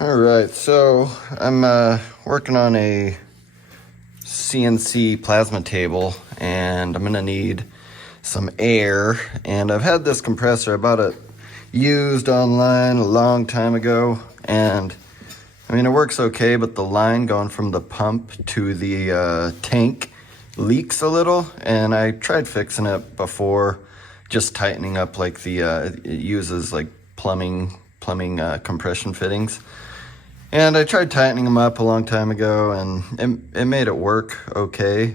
All right, so I'm working on a CNC plasma table, and I'm gonna need some air. And I've had this compressor, I bought it used online a long time ago, and I mean it works okay, but the line going from the pump to the tank leaks a little, and I tried fixing it before, just tightening up like the it uses like plumbing compression fittings. And I tried tightening them up a long time ago, and it made it work okay,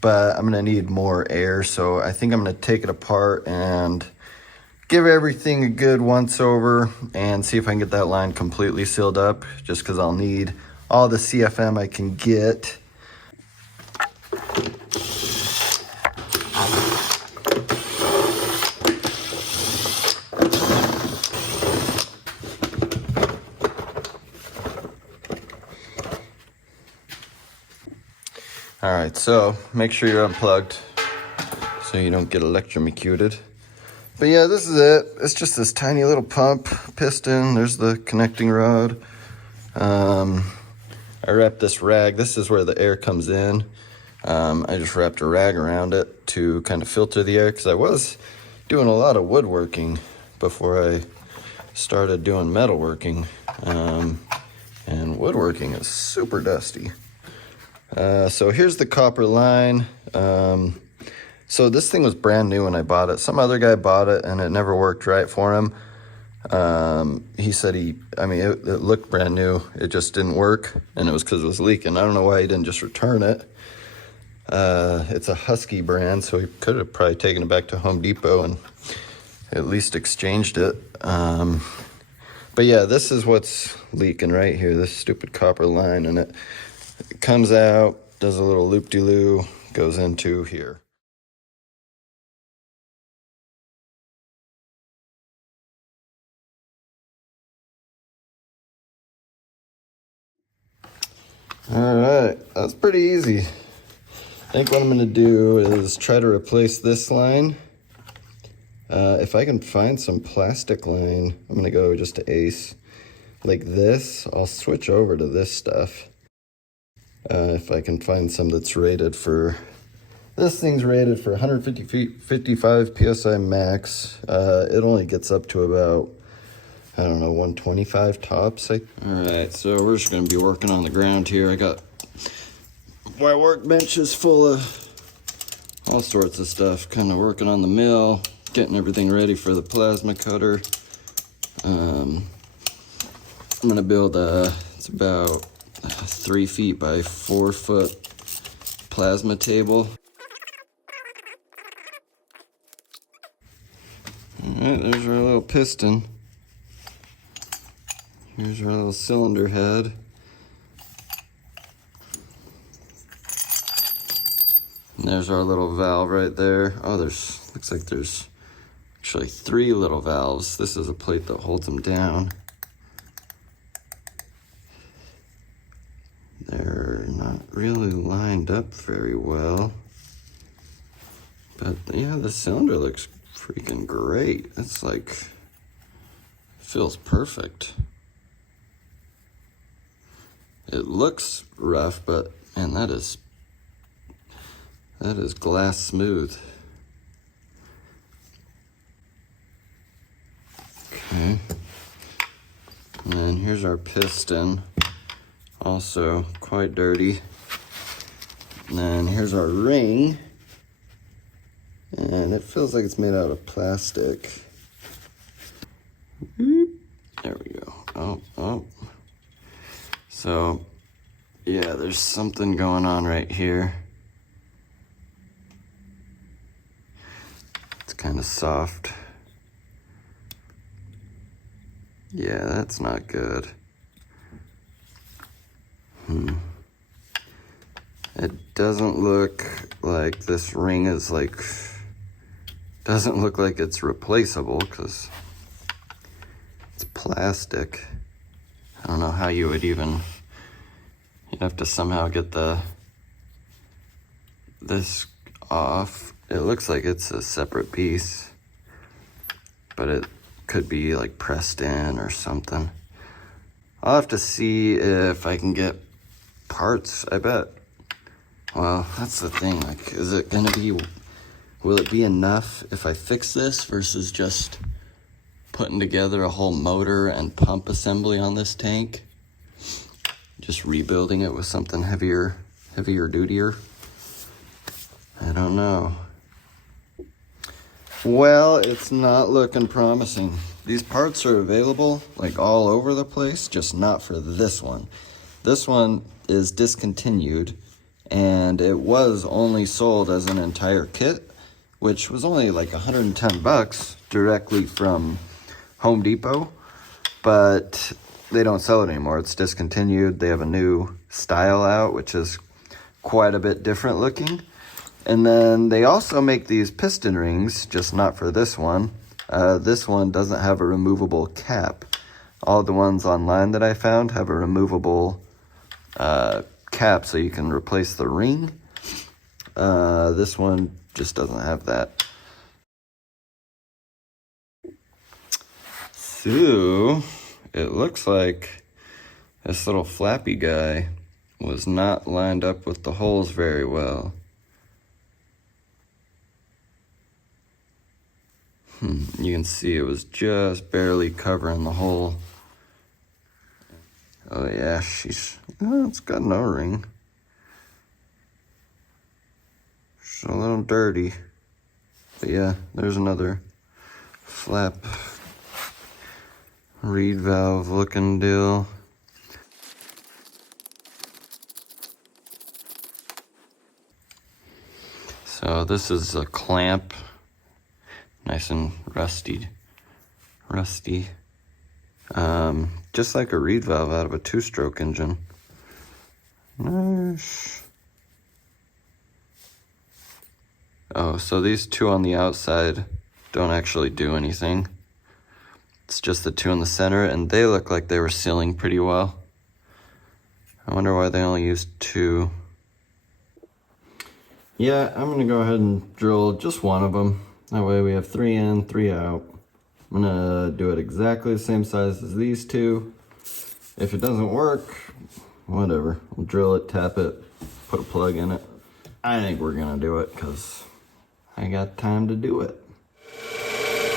but I'm gonna need more air, so I think I'm gonna take it apart and give everything a good once over and see if I can get that line completely sealed up, just because I'll need all the CFM I can get. All right, so make sure you're unplugged so you don't get electrocuted. But yeah, this is it. It's just this tiny little pump, piston. There's the connecting rod. I wrapped this rag. This is where the air comes in. I just wrapped a rag around it to kind of filter the air, because I was doing a lot of woodworking before I started doing metalworking. And woodworking is super dusty. So here's the copper line. So this thing was brand new when I bought it. Some other guy bought it and it never worked right for him. He said it looked brand new. It just didn't work, and it was because it was leaking. I don't know why he didn't just return it. It's a Husky brand, so he could have probably taken it back to Home Depot and at least exchanged it. But yeah, this is what's leaking right here, this stupid copper line, and it comes out, does a little loop-de-loo, goes into here. All right, that's pretty easy. I think what I'm gonna do is try to replace this line. If I can find some plastic line, I'm gonna go just to Ace. Like this, I'll switch over to this stuff. If I can find some that's rated for, this thing's rated for 155 PSI max. It only gets up to about, I don't know, 125 tops. All right, so we're just gonna be working on the ground here. I got, my workbench is full of all sorts of stuff, kind of working on the mill, getting everything ready for the plasma cutter. I'm gonna build it's about 3 feet by 4 foot plasma table. All right, there's our little piston. Here's our little cylinder head. And there's our little valve right there. Oh, looks like there's actually 3 little valves. This is a plate that holds them down. They're not really lined up very well. But yeah, the cylinder looks freaking great. It's like, feels perfect. It looks rough, but man, that is glass smooth. Okay. And then here's our piston. Also quite dirty. And then here's our ring. And it feels like it's made out of plastic. There we go. Oh. So, yeah, there's something going on right here. It's kind of soft. Yeah, that's not good. It doesn't look like this ring is like, doesn't look like it's replaceable because it's plastic. I don't know how you would even, you'd have to somehow get this off. It looks like it's a separate piece, but it could be like pressed in or something. I'll have to see if I can get parts, I bet. Well, that's the thing, like, is it gonna be, will it be enough if I fix this versus just putting together a whole motor and pump assembly on this tank? Just rebuilding it with something heavier dutier? I don't know. Well, it's not looking promising. These parts are available like all over the place, just not for this one. This one is discontinued, and it was only sold as an entire kit, which was only like 110 bucks directly from Home Depot, but they don't sell it anymore. It's discontinued. They have a new style out, which is quite a bit different looking. And then they also make these piston rings, just not for this one. This one doesn't have a removable cap. All the ones online that I found have a removable cap, so you can replace the ring. This one just doesn't have that. So it looks like this little flappy guy was not lined up with the holes very well. You can see it was just barely covering the hole. Oh yeah, it's got no ring. It's a little dirty. But yeah, there's another flap reed valve looking deal. So this is a clamp. Nice and rusty. Just like a reed valve out of a two-stroke engine. Nice. Oh, so these two on the outside don't actually do anything. It's just the two in the center, and they look like they were sealing pretty well. I wonder why they only used two. Yeah, I'm gonna go ahead and drill just one of them. That way we have 3 in, 3 out. I'm gonna do it exactly the same size as these two. If it doesn't work, whatever. We'll drill it, tap it, put a plug in it. I think we're gonna do it because I got time to do it.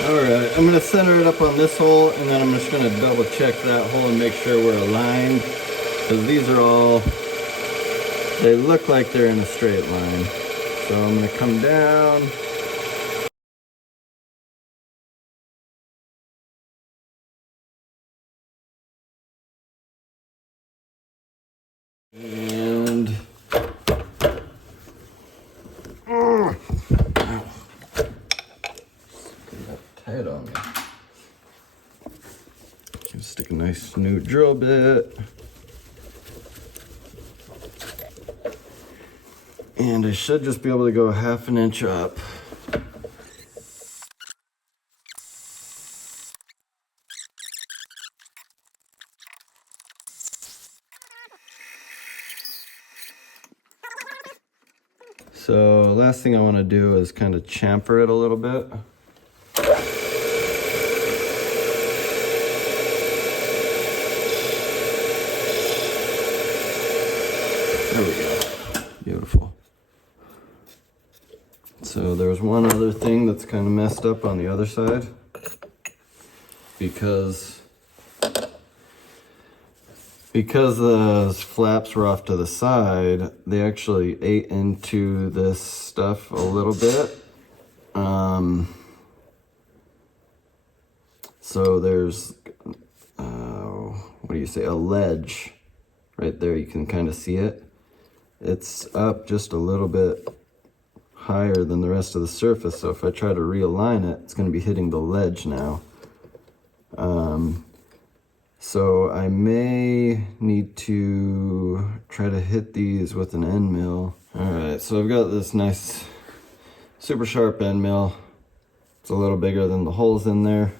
All right, I'm gonna center it up on this hole, and then I'm just gonna double check that hole and make sure we're aligned, because these are all, they look like they're in a straight line. So I'm gonna come down. And tight on me. Just stick a nice new drill bit. And I should just be able to go 1/2 inch up. So last thing I want to do is kind of chamfer it a little bit. There we go. Beautiful. So there's one other thing that's kind of messed up on the other side, because the flaps were off to the side, they actually ate into this stuff a little bit. So there's, what do you say, a ledge right there. You can kind of see it. It's up just a little bit higher than the rest of the surface, so if I try to realign it, it's going to be hitting the ledge now. So I may need to try to hit these with an end mill. Alright, so I've got this nice super sharp end mill. It's a little bigger than the holes in there.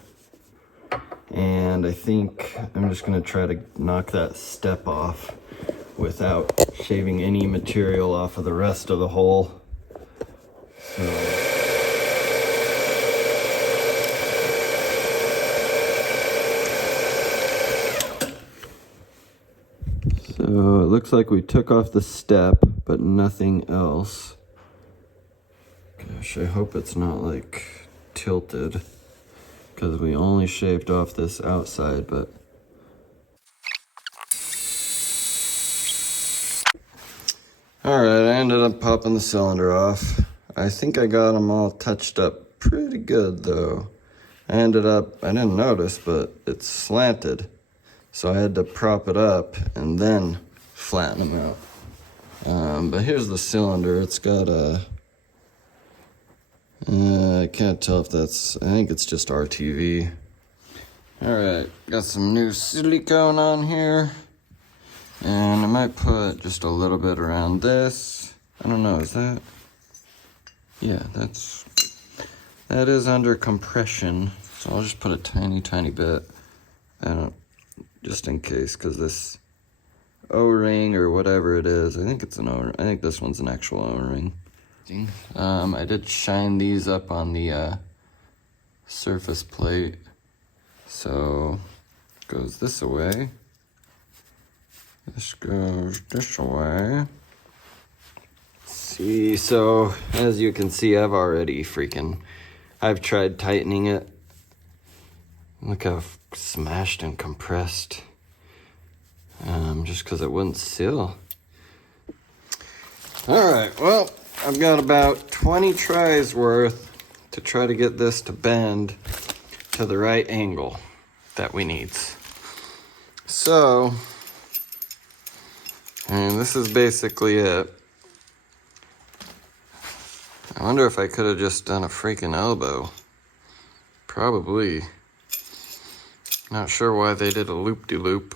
And I think I'm just going to try to knock that step off without shaving any material off of the rest of the hole. So So it looks like we took off the step, but nothing else. Gosh, I hope it's not like tilted, because we only shaved off this outside, but alright, I ended up popping the cylinder off. I think I got them all touched up pretty good though. I didn't notice, but it's slanted. So I had to prop it up and then flatten them out. But here's the cylinder. It's got a, I can't tell if that's, I think it's just RTV. Alright, got some new silicone on here. And I might put just a little bit around this. I don't know, is that? Yeah, that is under compression. So I'll just put a tiny, tiny bit. Just in case, because this O-ring or whatever it is, I think it's an O-ring. I think this one's an actual O-ring. I did shine these up on the surface plate. So, goes this away. This goes this way. See, so as you can see, I've tried tightening it. Look how smashed and compressed. Just because it wouldn't seal. Alright, well, I've got about 20 tries worth to try to get this to bend to the right angle that we need. So, and this is basically it. I wonder if I could have just done a freaking elbow. Probably. Not sure why they did a loop-de-loop.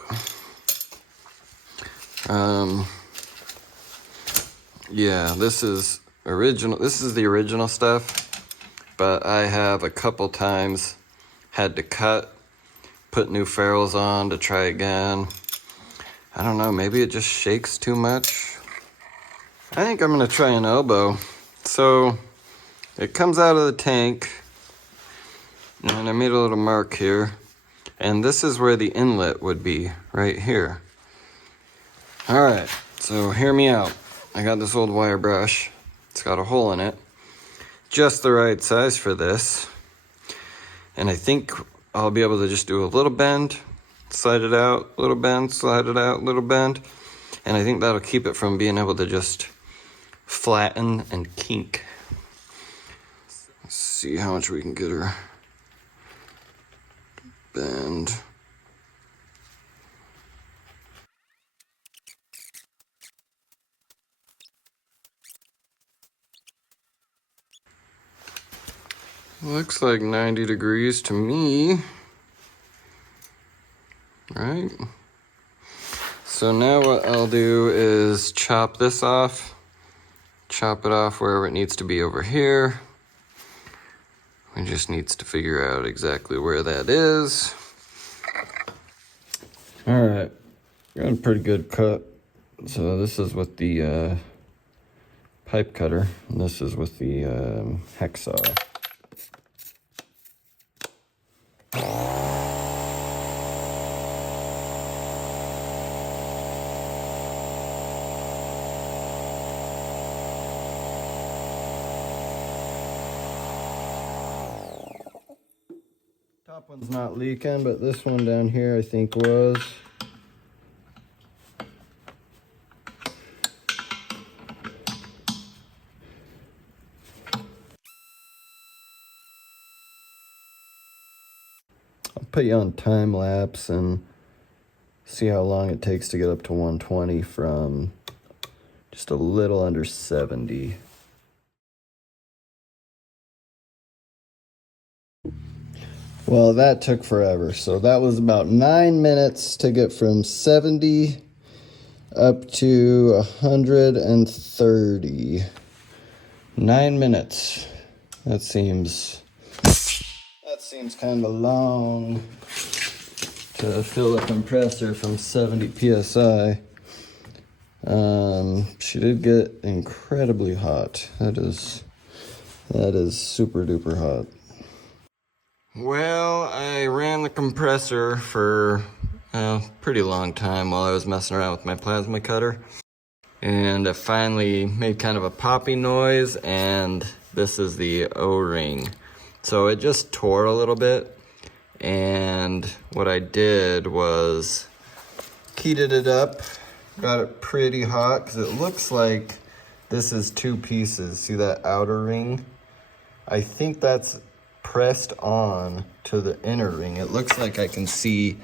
Yeah, this is original. This is the original stuff, but I have a couple times had to cut, put new ferrules on to try again. I don't know, maybe it just shakes too much. I think I'm gonna try an elbow. So it comes out of the tank, and I made a little mark here, and this is where the inlet would be, right here. All right, so hear me out. I got this old wire brush. It's got a hole in it, just the right size for this. And I think I'll be able to just do a little bend, slide it out, little bend, slide it out, little bend. And I think that'll keep it from being able to just flatten and kink. Let's see how much we can get her to bend. Looks like 90 degrees to me, right? So now what I'll do is chop this off, chop it off wherever it needs to be over here. We just needs to figure out exactly where that is. All right, got a pretty good cut. So this is with the pipe cutter, and this is with the hacksaw. Top one's not leaking, but this one down here I think was. I'll put you on time lapse and see how long it takes to get up to 120 from just a little under 70. Well, that took forever. So that was about 9 minutes to get from 70 up to 130. 9 minutes. That seems kind of long to fill a compressor from 70 psi. She did get incredibly hot. That is super duper hot. Well, I ran the compressor for pretty long time while I was messing around with my plasma cutter. And I finally made kind of a popping noise, and this is the O-ring. So it just tore a little bit, and what I did was heated it up, got it pretty hot, because it looks like this is two pieces. See that outer ring? I think that's pressed on to the inner ring. It looks like I can see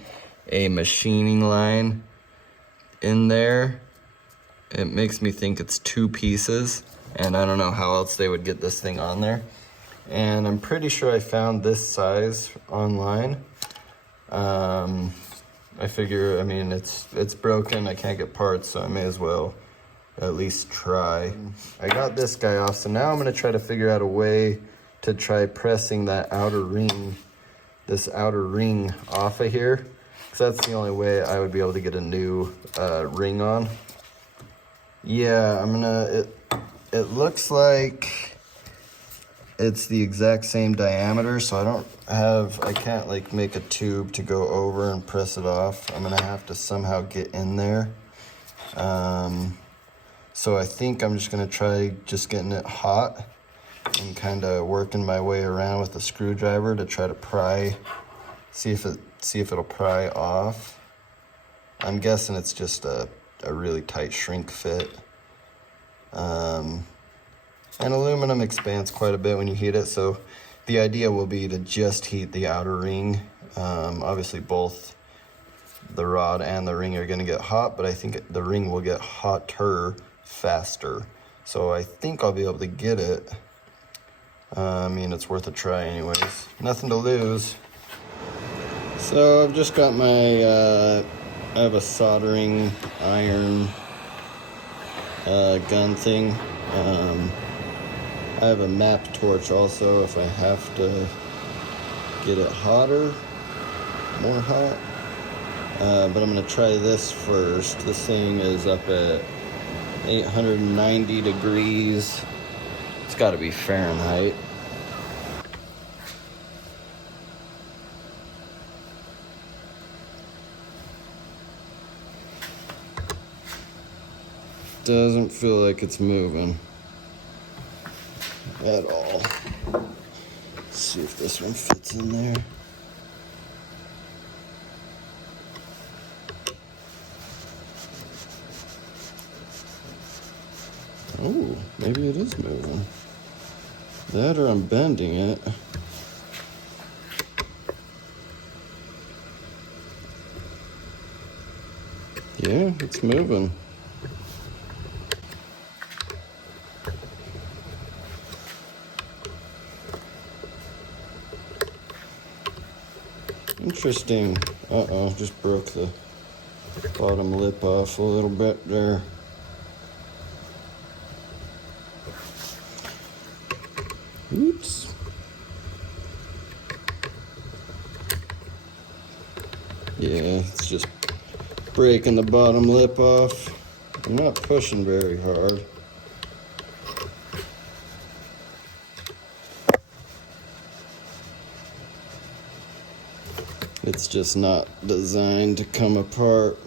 a machining line in there. It makes me think it's two pieces, and I don't know how else they would get this thing on there. And I'm pretty sure I found this size online. I figure, I mean, it's broken, I can't get parts, so I may as well at least try. I got this guy off, so now I'm gonna try to figure out a way to try pressing that outer ring, this outer ring off of here, because that's the only way I would be able to get a new ring on. Yeah, it looks like it's the exact same diameter, so I can't like make a tube to go over and press it off. I'm gonna have to somehow get in there. So I think I'm just gonna try just getting it hot and kind of working my way around with a screwdriver to try to pry, see if it'll pry off. I'm guessing it's just a really tight shrink fit. And aluminum expands quite a bit when you heat it, so the idea will be to just heat the outer ring. Obviously both the rod and the ring are gonna get hot, but I think the ring will get hotter faster. So I think I'll be able to get it. I mean, it's worth a try anyways. Nothing to lose. So I've just got my, I have a soldering iron gun thing. I have a map torch also if I have to get it hotter, more hot. But I'm gonna try this first. This thing is up at 890 degrees. It's gotta be Fahrenheit. Doesn't feel like it's moving at all. Let's see if this one fits in there. Oh, maybe it is moving. That or I'm bending it. Yeah, it's moving. Interesting. Uh-oh, just broke the bottom lip off a little bit there. Oops. Yeah, it's just breaking the bottom lip off. I'm not pushing very hard. It's just not designed to come apart.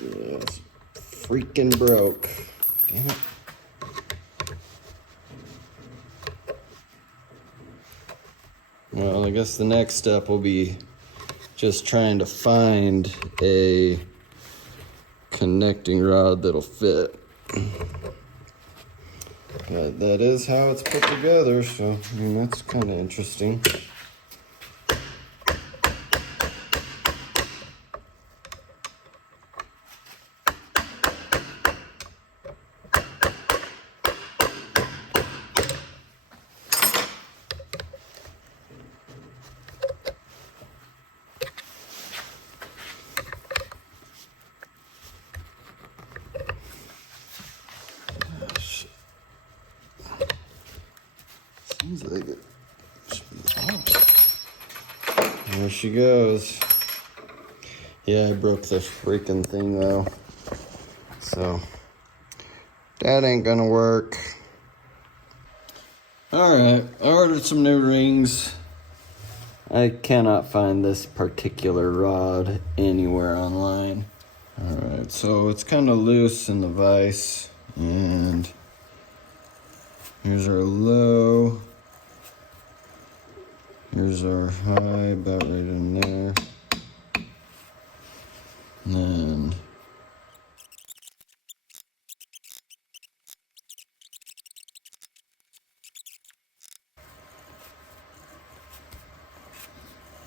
Yeah, it's freaking broke. Damn it. Well, I guess the next step will be just trying to find a connecting rod that'll fit. But that is how it's put together, so I mean, that's kind of interesting. Seems like it should be off. There she goes. Yeah, I broke this freaking thing though. So that ain't gonna work. All right, I ordered some new rings. I cannot find this particular rod anywhere online. All right, so it's kind of loose in the vise, and here's our low. Here's our high, about right in there. And then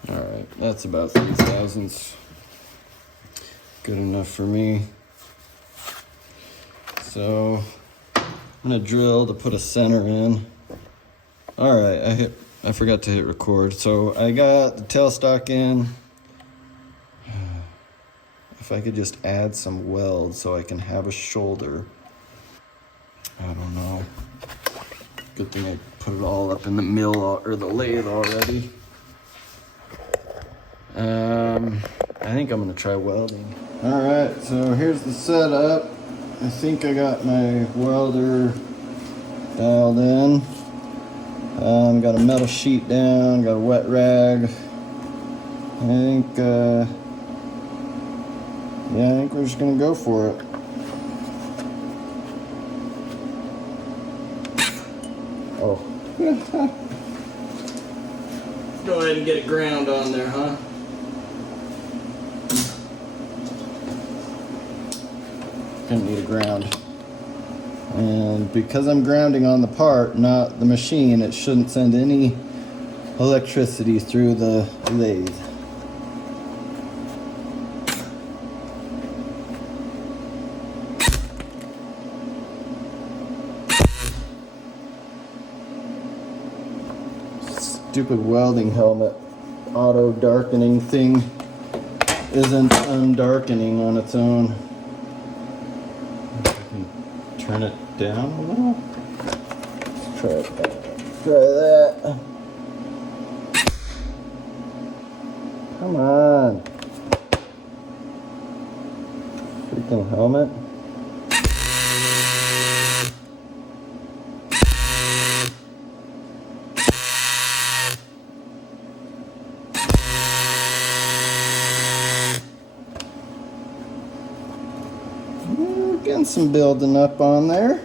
all right, that's about 3 thousandths. Good enough for me. So I'm gonna drill to put a center in. All right, I forgot to hit record. So I got the tailstock in. If I could just add some weld so I can have a shoulder. I don't know. Good thing I put it all up in the mill or the lathe already. I think I'm gonna try welding. All right, so here's the setup. I think I got my welder dialed in. Got a metal sheet down, got a wet rag. I think we're just gonna go for it. Oh. Go ahead and get a ground on there, huh? Gonna need a ground. And because I'm grounding on the part, not the machine, it shouldn't send any electricity through the lathe. Stupid welding helmet auto darkening thing isn't undarkening on its own. Turn it down a little. Let's try it. Try that. Come on. Freaking helmet. Getting some building up on there.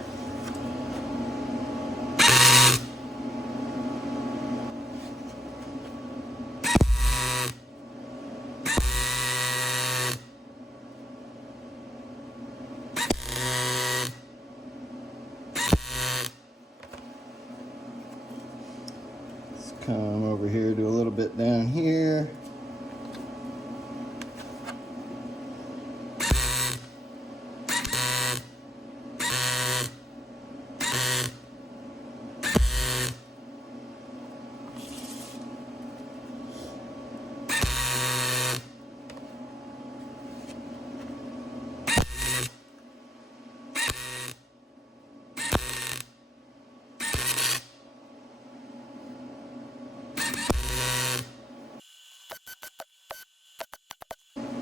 Let's come over here, do a little bit down here.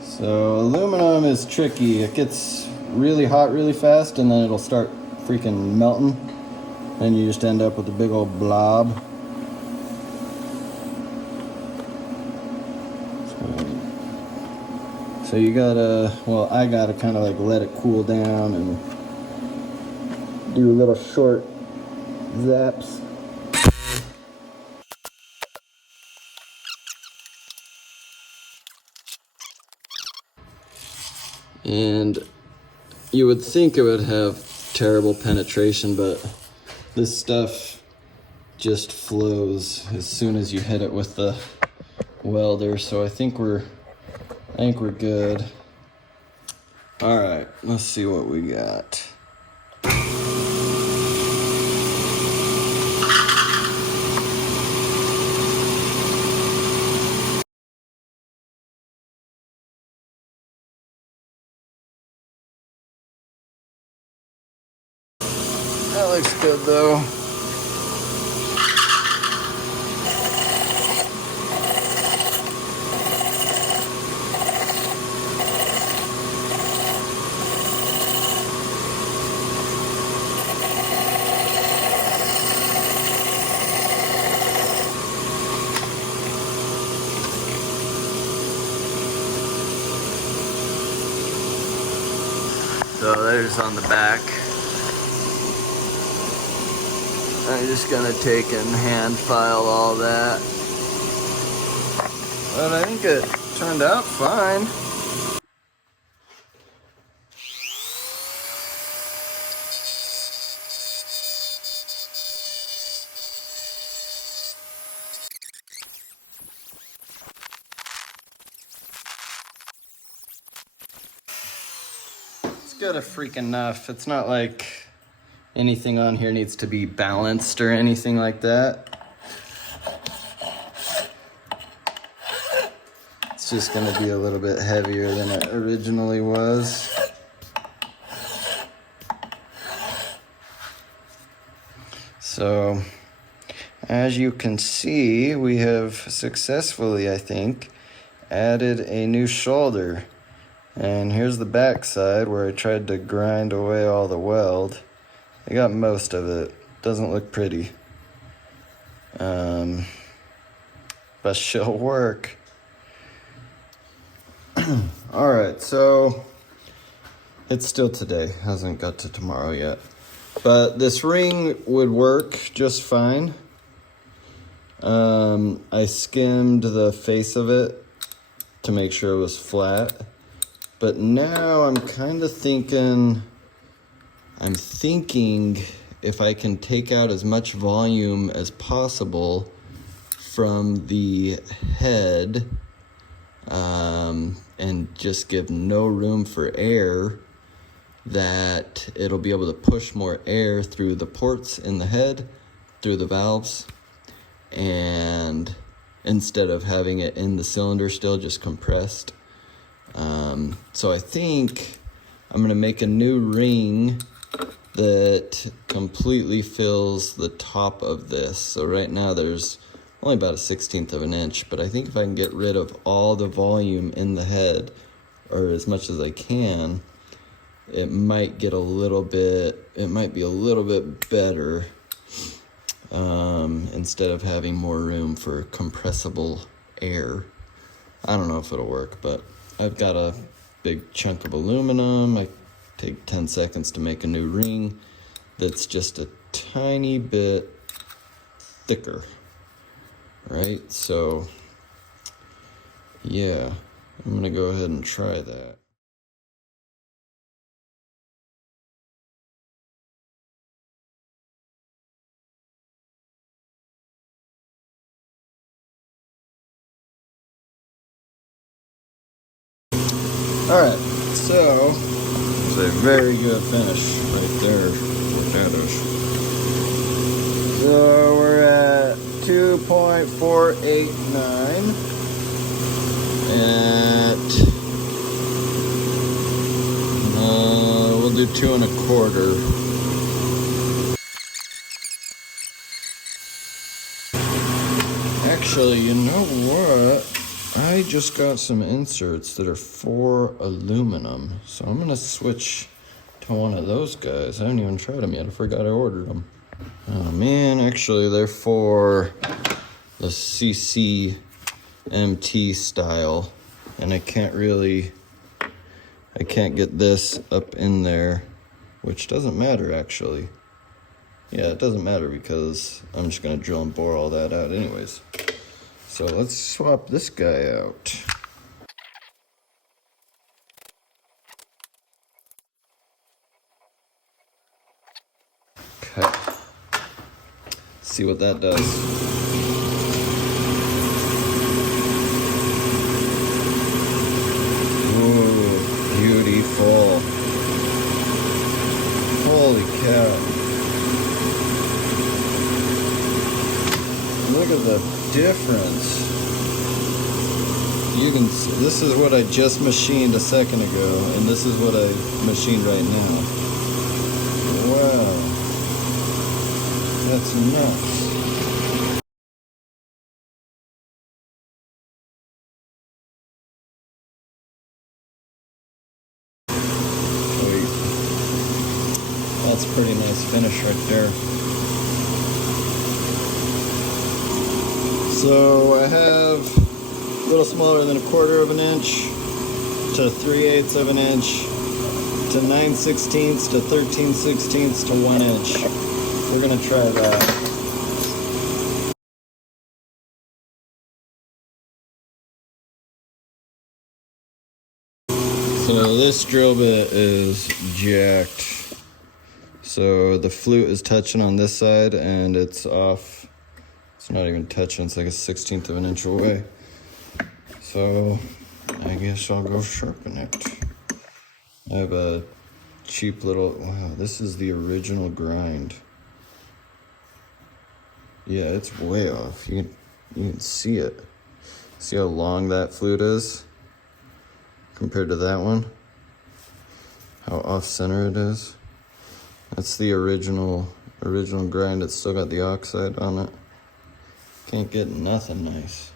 So aluminum is tricky. It gets really hot really fast and then it'll start freaking melting. And you just end up with a big old blob. So you gotta, well, I gotta kind of like let it cool down and do little short zaps. And you would think it would have terrible penetration, but this stuff just flows as soon as you hit it with the welder. So I think we're good. All right, let's see what we got. That looks good though. So there's on the back. I'm just gonna take and hand file all that. But I think it turned out fine. It's good enough. It's not like anything on here needs to be balanced or anything like that. It's just gonna be a little bit heavier than it originally was. So, as you can see, we have successfully, I think, added a new shoulder. And here's the back side where I tried to grind away all the weld. I got most of it. Doesn't look pretty. But she'll work. Alright, so it's still today. Hasn't got to tomorrow yet. But this ring would work just fine. I skimmed the face of it to make sure it was flat. But now I'm kind of thinking, if I can take out as much volume as possible from the head and just give no room for air, that it'll be able to push more air through the ports in the head, through the valves, and instead of having it in the cylinder still just compressed. So I think I'm gonna make a new ring that completely fills the top of this. So right now there's only about a 1/16 of an inch, but I think if I can get rid of all the volume in the head, or as much as I can, it might be a little bit better, instead of having more room for compressible air. I don't know if it'll work, but I've got a big chunk of aluminum. I take 10 seconds to make a new ring that's just a tiny bit thicker, right? So yeah, I'm gonna go ahead and try that. All right, so it's a very good finish right there. What that is. So we're at 2.489 at we'll do 2 1/4. Actually, you know what? I just got some inserts that are for aluminum, so I'm gonna switch to one of those guys. I haven't even tried them yet. I forgot I ordered them. Oh man, actually they're for the CCMT style, and I can't get this up in there, which doesn't matter actually. Yeah, it doesn't matter because I'm just gonna drill and bore all that out anyways. So let's swap this guy out. Okay. See what that does. Ooh, beautiful. Holy cow. Look at the difference. You can see, this is what I just machined a second ago, and this is what I machined right now. Wow. That's nuts. Sweet. That's a pretty nice finish right there. So I have a little smaller than 1/4 of an inch to 3/8 of an inch to to 9/16 to 13/16 to 1 inch. We're gonna try that. So this drill bit is jacked. So the flute is touching on this side and it's off. It's not even touching, it's like a 1/16 of an inch away. So I guess I'll go sharpen it. I have a cheap little, wow, this is the original grind. Yeah, it's way off. You can see it. See how long that flute is compared to that one? How off center it is. That's the original grind. It's still got the oxide on it. Can't get nothing nice.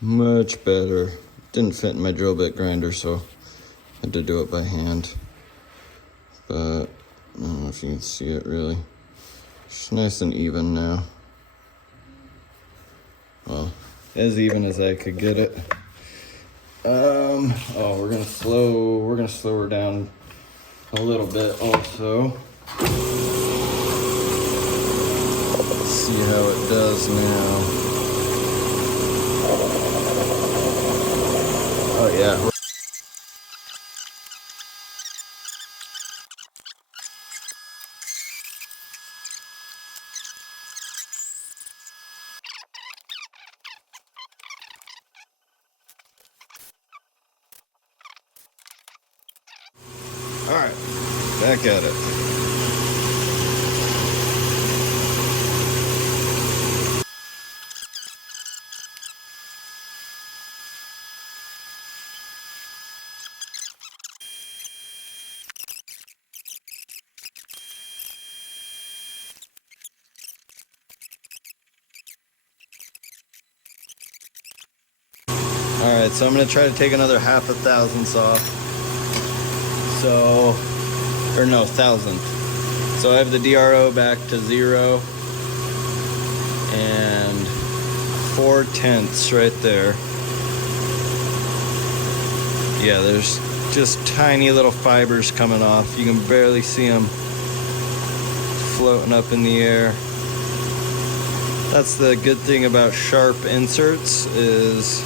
Much better. Didn't fit in my drill bit grinder, so I had to do it by hand. But I don't know if you can see it really. It's nice and even now. Well, as even as I could get it. Oh, we're gonna slow her down a little bit also. Let's see how it does now. Oh yeah. All right, back at it. All right, so I'm gonna try to take another 1/2 thousandths off. So, or no, 1,000. So I have the DRO back to 0 and 4/10 right there. Yeah, there's just tiny little fibers coming off. You can barely see them floating up in the air. That's the good thing about sharp inserts is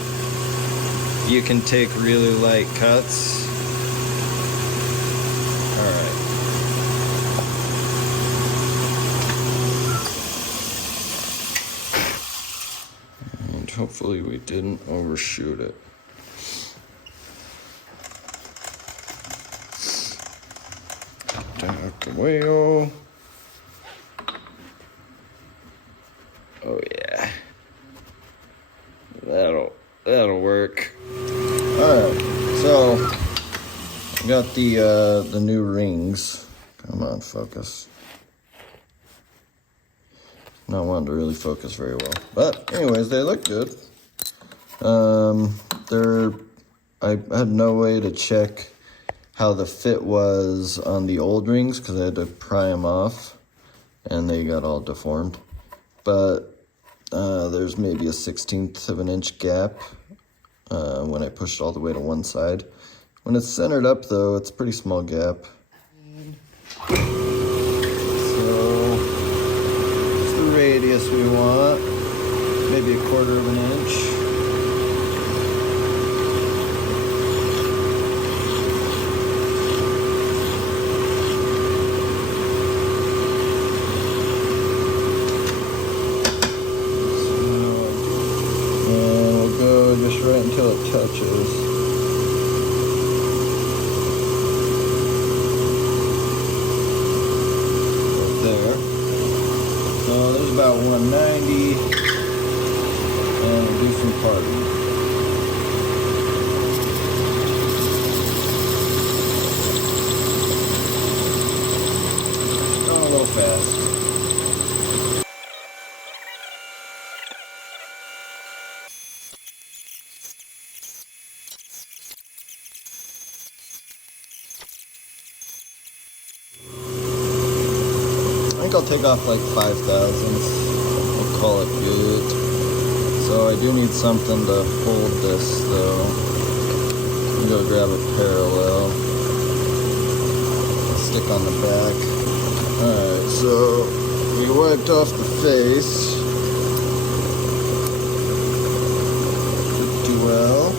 you can take really light cuts. Hopefully we didn't overshoot it. Out the wheel. Oh yeah. That'll work. Alright, so I got the new rings. Come on, focus. Not wanting to really focus very well, but anyways, they look good. I had no way to check how the fit was on the old rings because I had to pry them off and they got all deformed. But there's maybe a 1/16 of an inch gap when I pushed all the way to one side. When it's centered up though, it's a pretty small gap. Radius we want, maybe 1/4 of an inch. And we'll go just right until it touches. About 190 and we'll do some parting. Going a little fast. I think I'll take off like 5 thousandths. We'll call it good. So I do need something to hold this though. I'm gonna go grab a parallel. stick on the back. Alright, so we wiped off the face pretty well.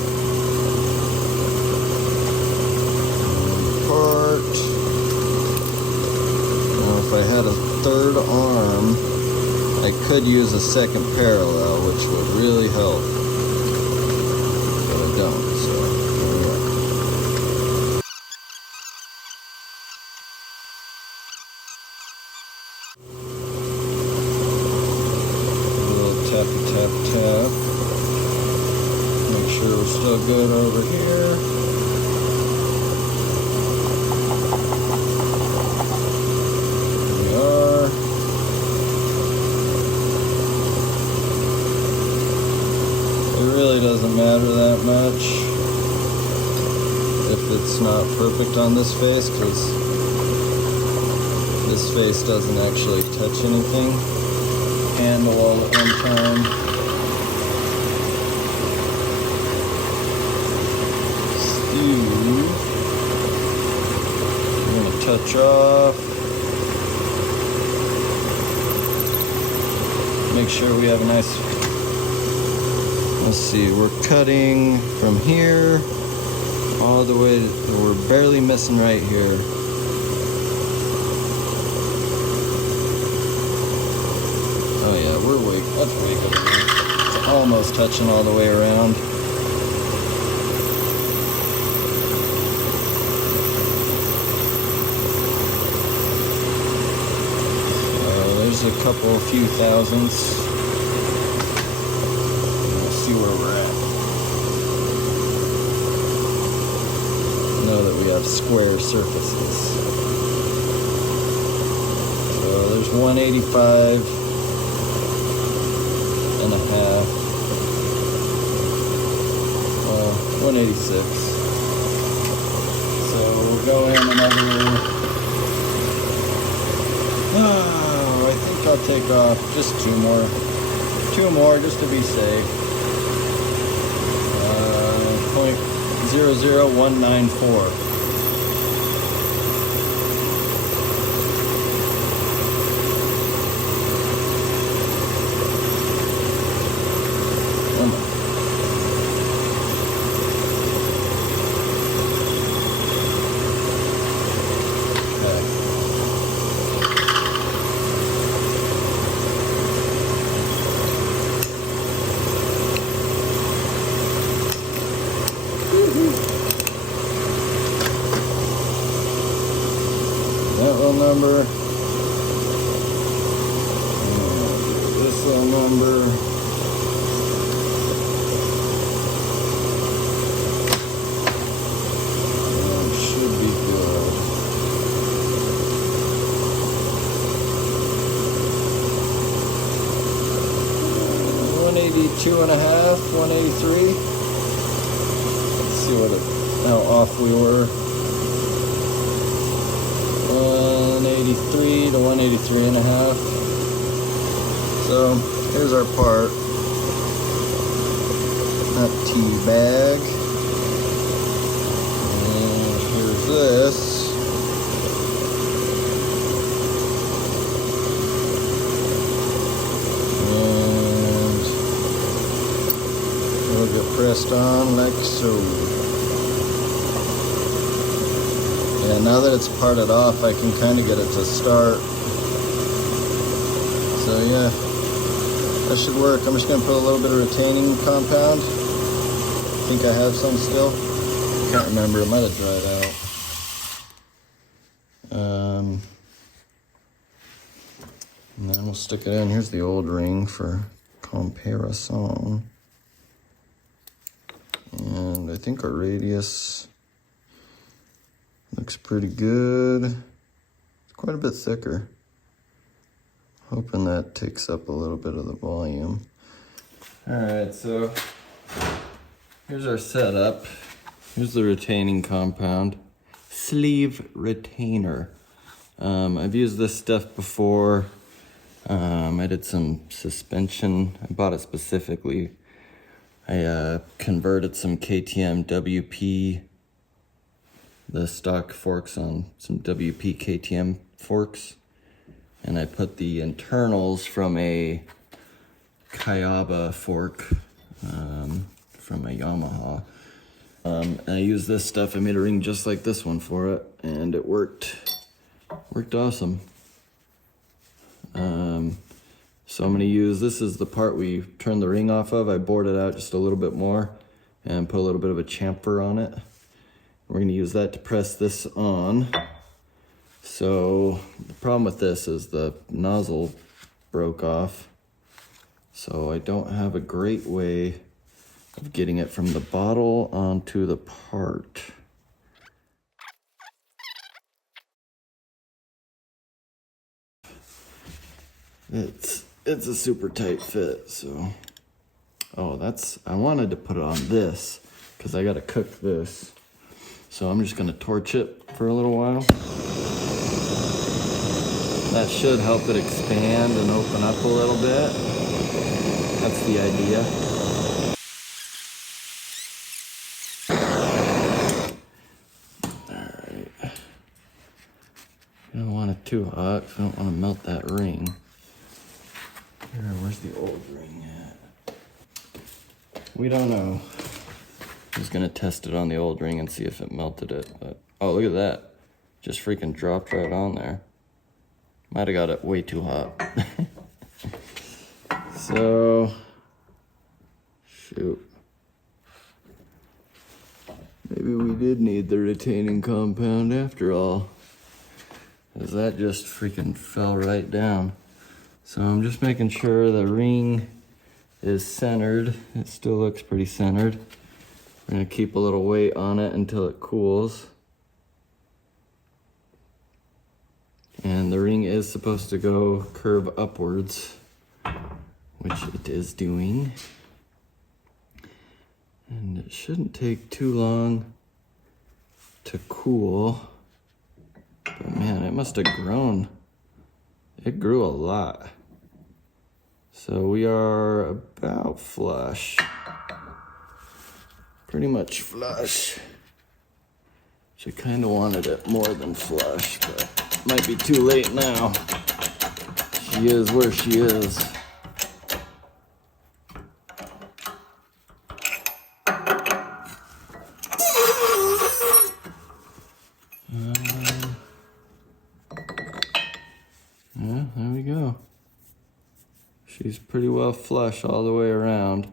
Part. Now if I had a third arm, I could use a second parallel, which would really help. But I don't, so there we are. Tap, tap. Make sure we're still good over here. Here we are. It really doesn't matter that much if it's not perfect on this face, because this face doesn't actually touch anything. Handle all at one time. I'm going to touch off. Make sure we have a nice, let's see, we're cutting from here all the way to, we're barely missing right here. That's way good. It's almost touching all the way around. There's a few thousandths. We'll see where we're at. Know that we have square surfaces. So there's 185. And a half. 186. So we'll go in another. I think I'll take off just two more. Two more just to be safe. 0.00194. That little number, this little number, should be good. $182.5, $183. Let's see how off we were. 183 to 183.5. So here's our part. Not too bad. And here's this. And it'll get pressed on like so. Yeah, now that it's parted off, I can kind of get it to start. So yeah, that should work. I'm just gonna put a little bit of retaining compound. I think I have some still. Can't remember, it might have dried out. And then we'll stick it in. Here's the old ring for Compressor. And I think our radius looks pretty good. It's quite a bit thicker. Hoping that takes up a little bit of the volume. All right, so here's our setup. Here's the retaining compound. Sleeve retainer. I've used this stuff before. I did some suspension. I bought it specifically. I converted some KTM WP the stock forks on some WP KTM forks, and I put the internals from a Kayaba fork from a Yamaha. And I used this stuff. I made a ring just like this one for it, and it worked awesome. So I'm gonna use, this is the part we turn the ring off of. I bored it out just a little bit more and put a little bit of a chamfer on it. We're gonna use that to press this on. So the problem with this is the nozzle broke off. So I don't have a great way of getting it from the bottle onto the part. It's a super tight fit, so. Oh, I wanted to put it on this because I gotta cook this. So I'm just gonna torch it for a little while. That should help it expand and open up a little bit. That's the idea. Alright. You don't want it too hot, so I don't want to melt that ring. Here, where's the old ring at? We don't know. I'm just gonna test it on the old ring and see if it melted it. But oh, look at that. Just freaking dropped right on there. Might have got it way too hot. So, shoot. Maybe we did need the retaining compound after all. Because that just freaking fell right down. So I'm just making sure the ring is centered. It still looks pretty centered. We're gonna keep a little weight on it until it cools. And the ring is supposed to go curve upwards, which it is doing. And it shouldn't take too long to cool. But man, it must have grown. It grew a lot. So we are about flush. Pretty much flush. She kind of wanted it more than flush, but might be too late now. She is where she is. Yeah, there we go. She's pretty well flush all the way around.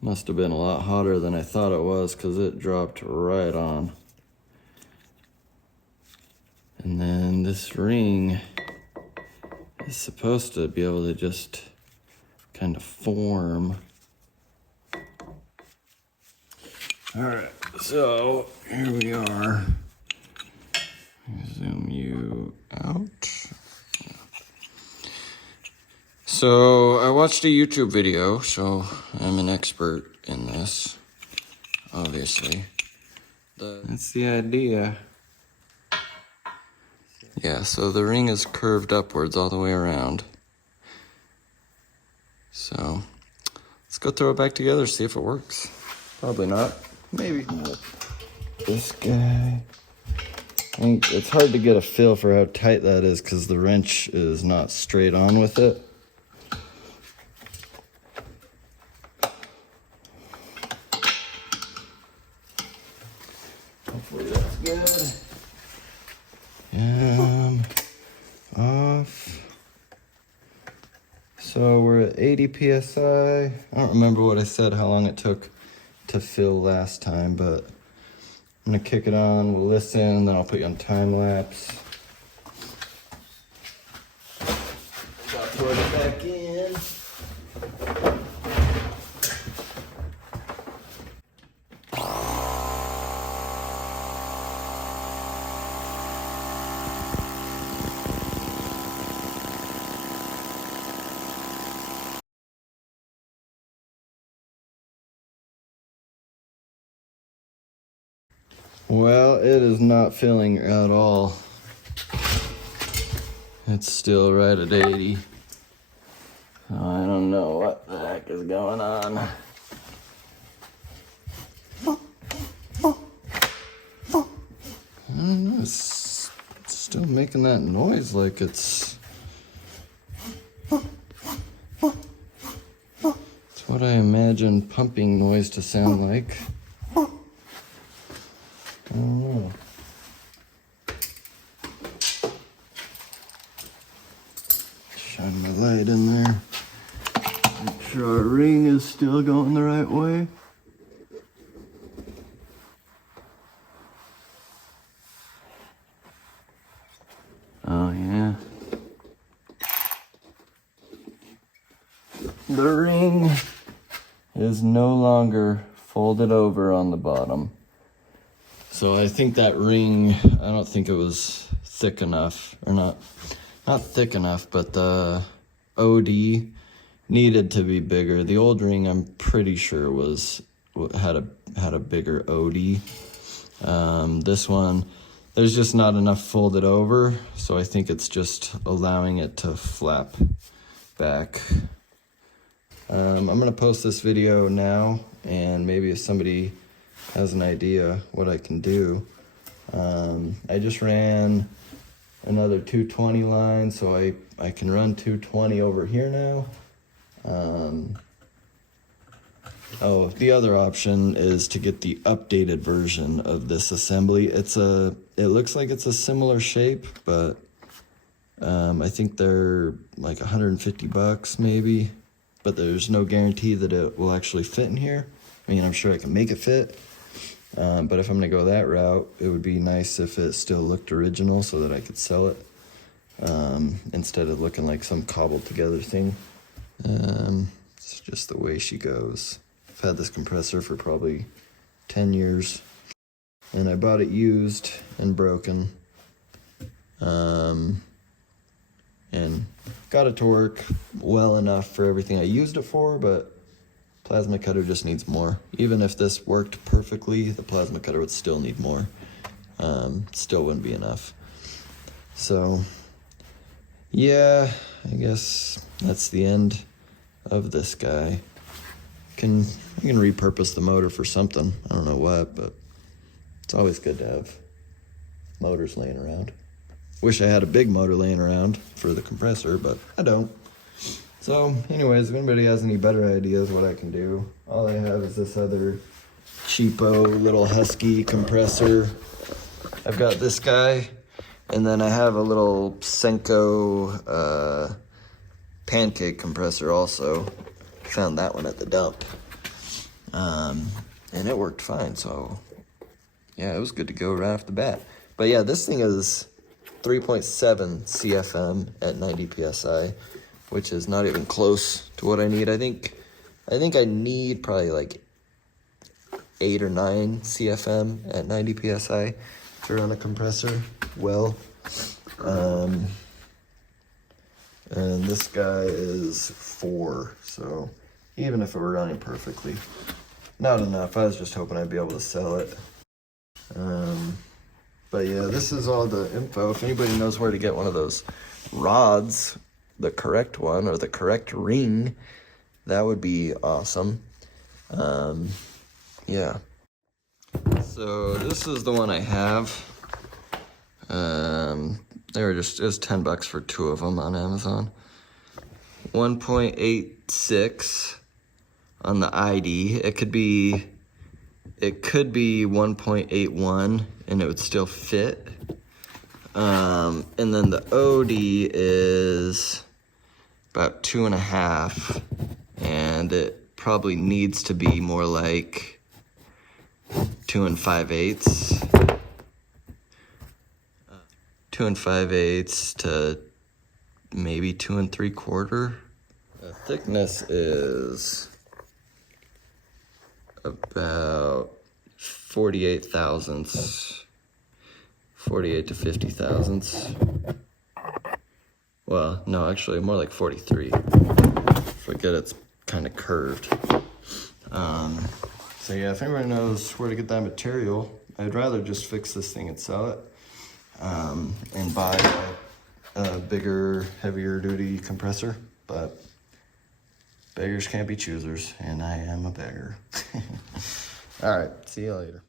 Must have been a lot hotter than I thought it was because it dropped right on. And then this ring is supposed to be able to just kind of form. All right, so here we are. Zoom you out. So I watched a YouTube video, so I'm an expert in this, obviously. That's the idea. Yeah, so the ring is curved upwards all the way around. So let's go throw it back together, see if it works. Probably not. Maybe. This guy. I think it's hard to get a feel for how tight that is because the wrench is not straight on with it. Hopefully that's good. Off. So we're at 80 PSI. I don't remember what I said, how long it took to fill last time, but I'm gonna kick it on, we'll listen, and then I'll put you on time lapse. I'll plug it back in. Well, it is not filling at all. It's still right at 80. So I don't know what the heck is going on. making that noise like it's... It's what I imagine pumping noise to sound like. I don't know. Shine my light in there. Make sure our ring is still going the right way. Oh yeah. The ring is no longer folded over on the bottom. So I think that ring, I don't think it was thick enough, or not thick enough, but the OD needed to be bigger. The old ring, I'm pretty sure had a bigger OD. This one, there's just not enough folded over, so I think it's just allowing it to flap back. I'm gonna post this video now, and maybe if somebody has an idea what I can do. I just ran another 220 line, so I can run 220 over here now. Oh, the other option is to get the updated version of this assembly. It looks like it's a similar shape, but I think they're like 150 bucks maybe, but there's no guarantee that it will actually fit in here. I mean, I'm sure I can make it fit, but if I'm gonna go that route, it would be nice if it still looked original so that I could sell it, instead of looking like some cobbled together thing. It's just the way she goes. I've had this compressor for probably 10 years, and I bought it used and broken, and got it to work well enough for everything I used it for, but plasma cutter just needs more. Even if this worked perfectly, the plasma cutter would still need more. Still wouldn't be enough. So yeah, I guess that's the end of this guy. You can repurpose the motor for something. I don't know what, but it's always good to have motors laying around. Wish I had a big motor laying around for the compressor, but I don't. So anyways, if anybody has any better ideas what I can do, all I have is this other cheapo little husky compressor. I've got this guy, and then I have a little Senko pancake compressor also. Found that one at the dump, and it worked fine, so yeah, it was good to go right off the bat. But yeah, this thing is 3.7 CFM at 90 PSI, which is not even close to what I need. I think I need probably like 8 or 9 CFM at 90 PSI to run a compressor well. And this guy is 4, so even if it were running perfectly, not enough. I was just hoping I'd be able to sell it. But yeah, this is all the info. If anybody knows where to get one of those rods, the correct one or the correct ring, that would be awesome. Yeah. So this is the one I have. It was 10 bucks for 2 of them on Amazon. 1.86 on the ID. It could be 1.81 and it would still fit. And then the OD is about 2.5, and it probably needs to be more like 2 5/8. 2 5/8 to maybe 2 3/4. The thickness is about 48 thousandths, 48 to 50 thousandths. Well, no, actually more like 43. Forget it's kind of curved. So yeah, if anyone knows where to get that material, I'd rather just fix this thing and sell it, and buy a bigger, heavier duty compressor, but beggars can't be choosers, and I am a beggar. All right, see you later.